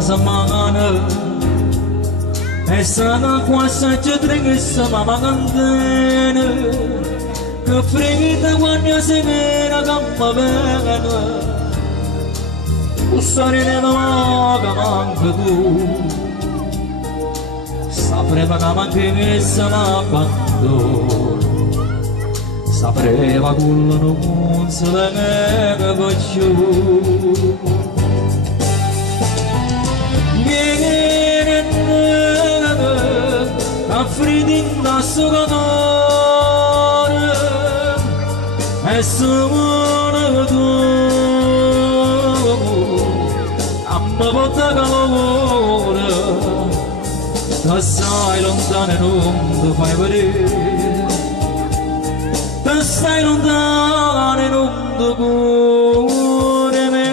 semana essa na kuasa cedring sama mangandene kefrita wanya semera gamma bena usarine no gamangdu sapreva gamanghe sama quando sapreva quello non se ne faccio Afridin nasıl kanarım Esmanadım Amma bota kalorım Tasaylondan enumdu faybari Tasaylondan enumdu gureme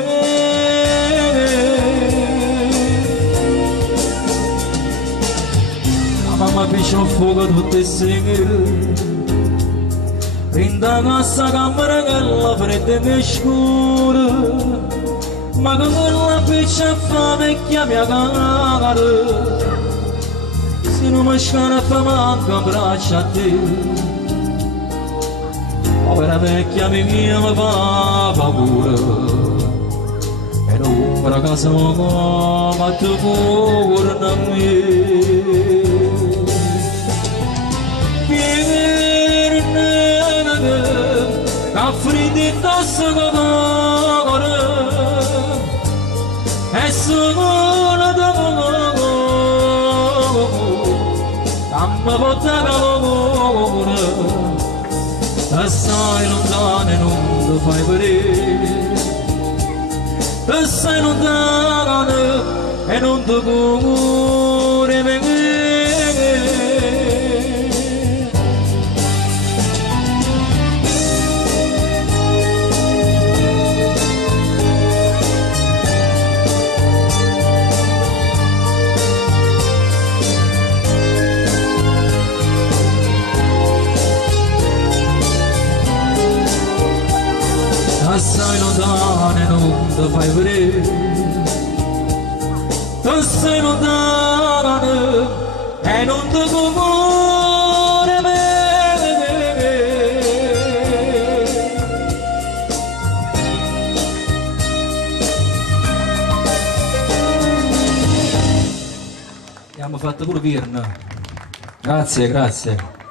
Mamma pisciò fuoco tutte sere Rinda cassa camera che la fredda mi scura Ma con la piccia fa vecchia mia cara Se non mi scana fa manca braccia a te Povera vecchia mia mi fa paura E non per caso ma tu torna a me Afridin nasıl kanarım Esmanadım Amma bota kalorım Tasaylondan enumdu faybari Tasaylondan enumdu gureme Assai lontano e non ti fai vedere Assai lontano e non ti cuore Abbiamo fatto pure Virna. Grazie, grazie.